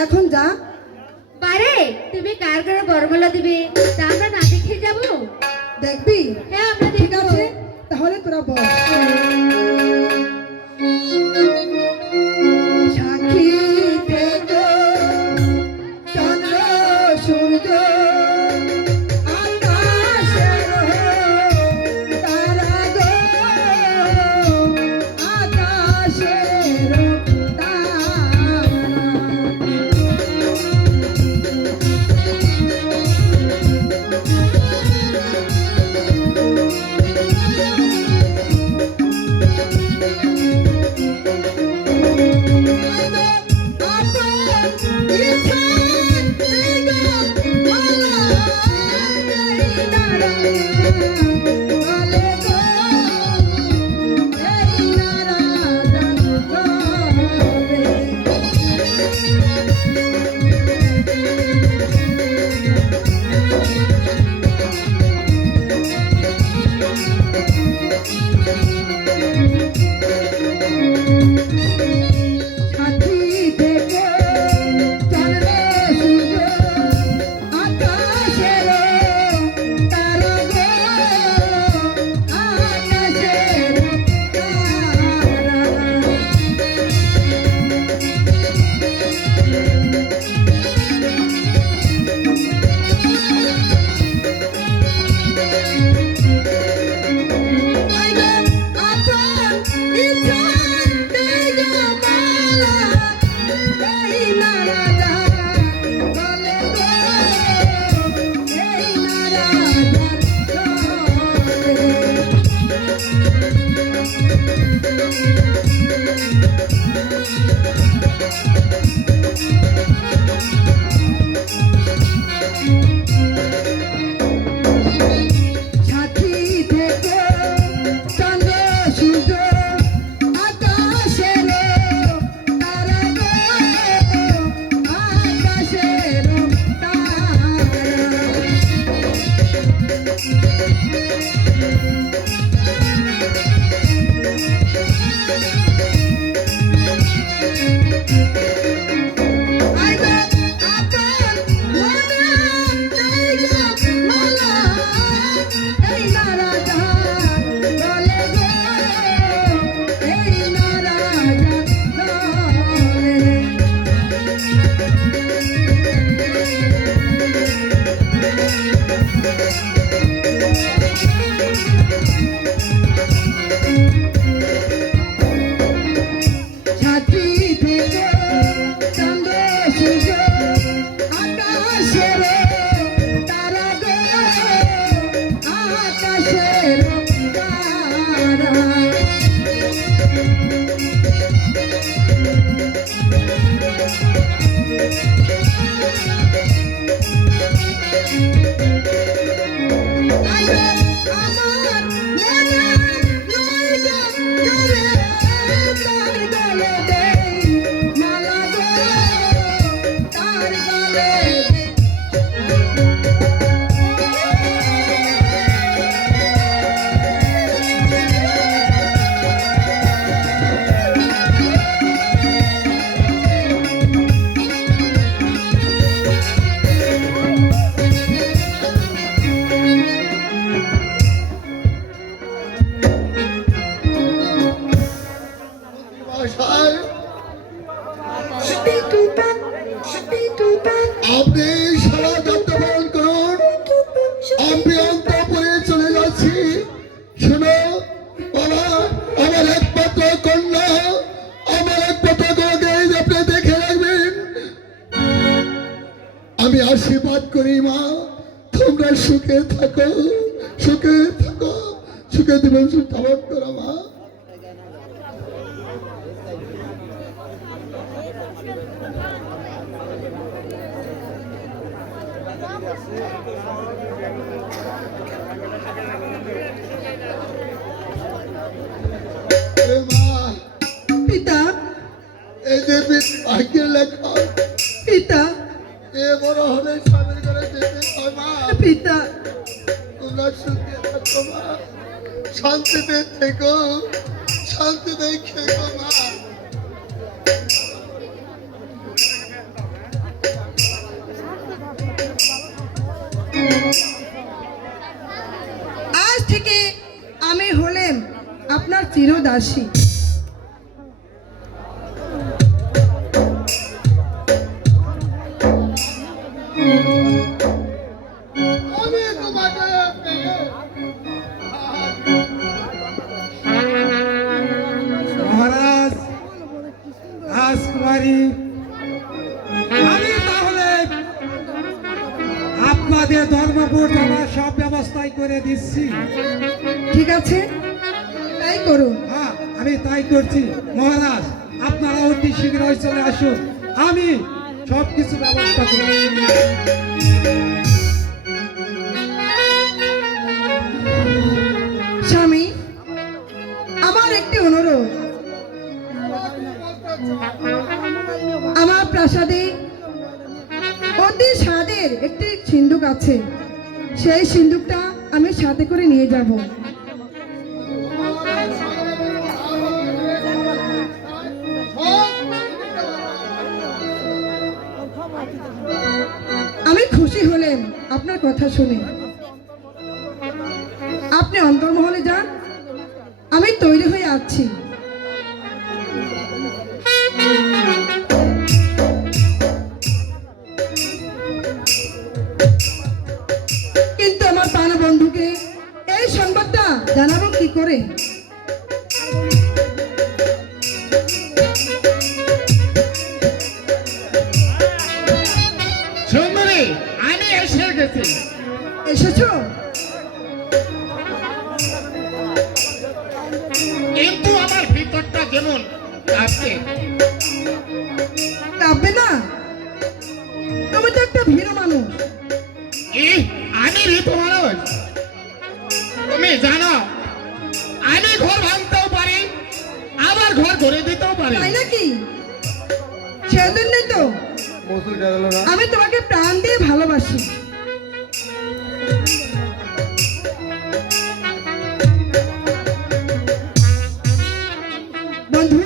এখন যা। পারে তুমি কার কার বরমলা দিবে? তা আমরা না দেখে যাব? দেখবি? হ্যাঁ আমরা ঠিক আছে? তাহলে তোরা বল থাকো সুখে থাকো সুখে জীবন সুধারণ করো মা। পিতা এ বড় হলে শান্তিতে থেকো শান্তিতে খেকো মা। আজ থেকে আমি হলেম আপনার চিরদাসী। রাজকুমারী আমি তাহলে আপনাদের ধর্মপুর যাওয়ার সব ব্যবস্থাই করে দিচ্ছি। ঠিক আছে তাই করুন। হ্যাঁ আমি তাই করছি। মহারাজ আপনারা অতি শীঘ্রই চলে আসুন। আমি সব কিছু ব্যবস্থা করে অতি স্বাদের একটি সিন্ধুক আছে। সেই সিন্ধুকটা আমি সাথে করে নিয়ে যাব। আমি খুশি হলেন আপনার কথা শুনে। আপনি অন্তর্মহলে যান। আমি তৈরি হয়ে আছি জানাব কি করে? সুন্দরী আমি এসে গেছি। এসেছ? কিন্তু আমার ভিতরটা যেমন কাঁপছে। কাঁপবে না? তুমি তো একটা ভীরু মানুষ। আমি ঋতু মানুষ। তুমি জানো ঘর ভাঙতেও পারি আবার ঘর ধরে দিতেও পারি। তাই নাকি? সেজন্যই তো। আমি তোমাকে প্রাণ দিয়ে ভালোবাসি। বন্ধু